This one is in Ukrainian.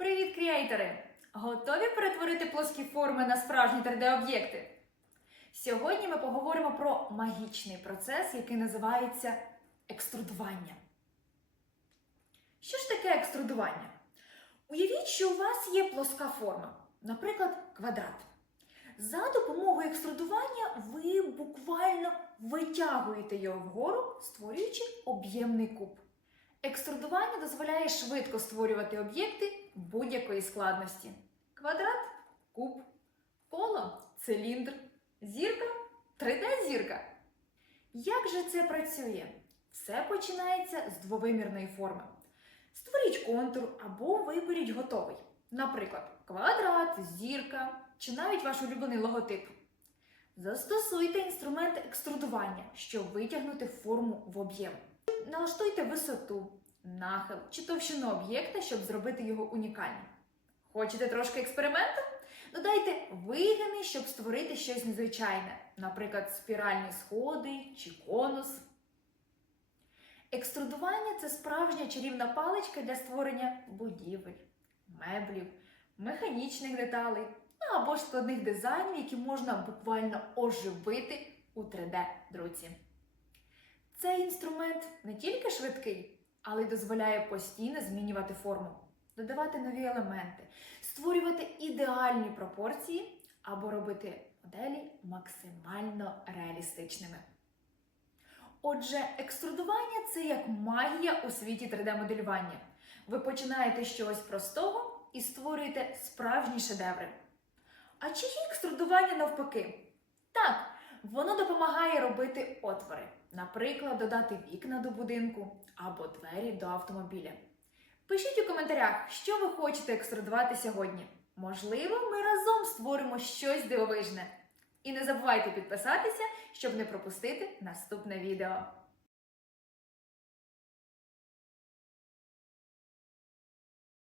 Привіт, креатори! Готові перетворити плоскі форми на справжні 3D-об'єкти? Сьогодні ми поговоримо про магічний процес, який називається екструдування. Що ж таке екструдування? Уявіть, що у вас є плоска форма, наприклад, квадрат. За допомогою екструдування ви буквально витягуєте його вгору, створюючи об'ємний куб. Екструдування дозволяє швидко створювати об'єкти будь-якої складності: квадрат, куб, коло, циліндр, зірка, 3D-зірка. Як же це працює? Все починається з двовимірної форми. Створіть контур або виберіть готовий. Наприклад, квадрат, зірка чи навіть ваш улюблений логотип. Застосуйте інструмент екструдування, щоб витягнути форму в об'єм. Налаштуйте висоту, нахил чи товщину об'єкта, щоб зробити його унікальним. Хочете трошки експерименту? Додайте вигини, щоб створити щось незвичайне, наприклад, спіральні сходи чи конус. Екструдування це справжня чарівна паличка для створення будівель, меблів, механічних деталей, ну або ж складних дизайнів, які можна буквально оживити у 3D-друці. Цей інструмент не тільки швидкий, але й дозволяє постійно змінювати форму, додавати нові елементи, створювати ідеальні пропорції або робити моделі максимально реалістичними. Отже, екструдування це як магія у світі 3D-моделювання. Ви починаєте з чогось простого і створюєте справжні шедеври. А чи є екструдування навпаки? Так, воно допомагає робити отвори, наприклад, додати вікна до будинку або двері до автомобіля. Пишіть у коментарях, що ви хочете екструдувати сьогодні. Можливо, ми разом створимо щось дивовижне. І не забувайте підписатися, щоб не пропустити наступне відео.